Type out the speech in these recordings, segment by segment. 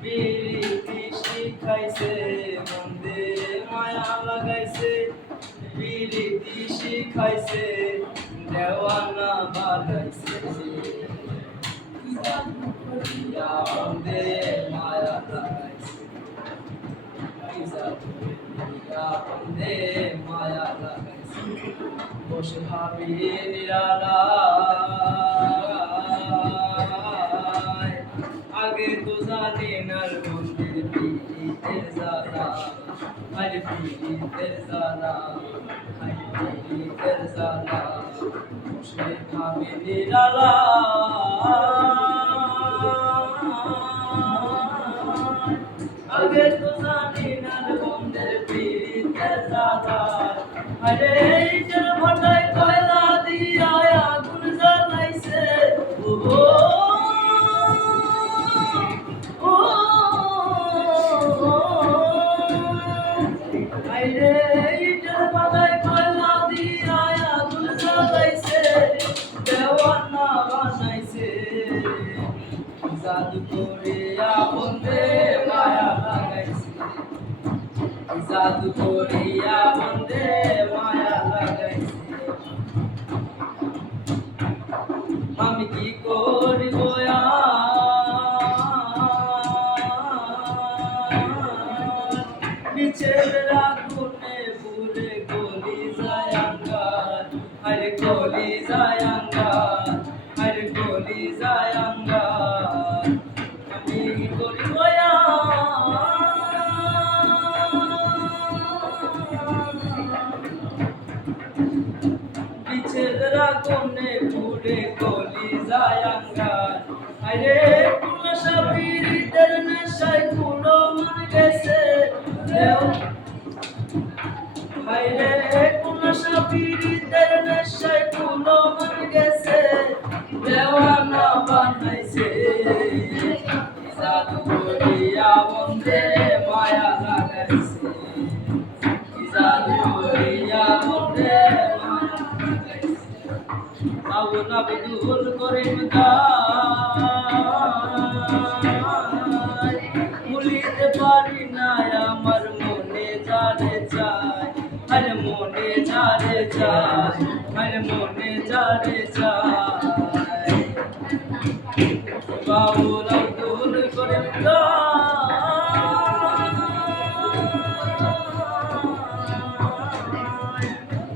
পিরিতি শিখাইছে বন্দে মায়া লাগাইছে পিরিতি শিখাইছে দেওয়ানা বানাইছে জাদু করিয়া বন্দে মায়া লাগাইছে জাদু করিয়া বন্দে মায়া লাগাইছে বসে ভাবি নিরালায় আগে তো জানি না বন্দের পিরিতের জ্বালা আরে পিরিতের জ্বালা আরে পিরিতের জ্বালা বসে ভাবি নিরালায় আগে তো জানি না বন্দের পিরিতের জ্বালা আরে ইটের ভাটায় কয়লা দিয়া আগুন জ্বালাইছে ও আরে ইটের ভাটায় কয়লা দিয়া আগুন জ্বালাইছে দেওয়ানা বানাইছে জাদু করিয়া বন্দে মায়া লাগাইছে জাদু করিয়া বন্দে মায়া লাগাইছে আমি কি করিব নিচের আগুনে পুরে গলি যায় আঙ্গার আরে গলি যায় আঙ্গার আরে গলি যায় আঙ্গার আমি কি করিব পিছের আগুনে পুরে গলি যায় আঙ্গার আরে কুলাশা পিরিতের নেশায় কুলো মন গেছে আরে কুলাশা পিরিতের নেশায় কুলো মন গেছে দেওয়ানা বানাইছে জাদু করিয়া বন্দে মায়া লাগাইছে জাদু করিয়া বন্দে মায়া লাগাইছে আউন আব্দুল করিম ভুলিতে পারি না আমার মনে যারে চায় আরে মনে যারে চায় আরে মনে যারে চায় আউন আব্দুল করিম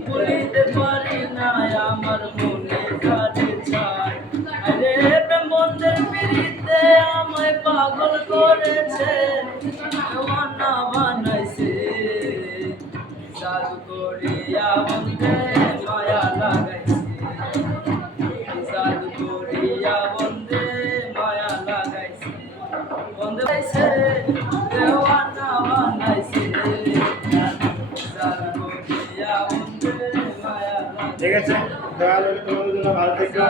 ভুলিতে পারি না আমার মনে যারে চায় আরে প্রেমবন্ধের পিরিতে আমায় পাগল করেছে দেওয়ানা বানাইছে জাদু করিয়া বন্দে মায়া লাগাইছে জাদু করিয়া বন্দে মায়া লাগাইছে বন্দে লাগাইছে দেওয়ানা বানাইছে জাদু করিয়া বন্দে মায়া লাগাইছে ঠিক আছে দয়া করে তোমাদের জন্য ভালো থেকো।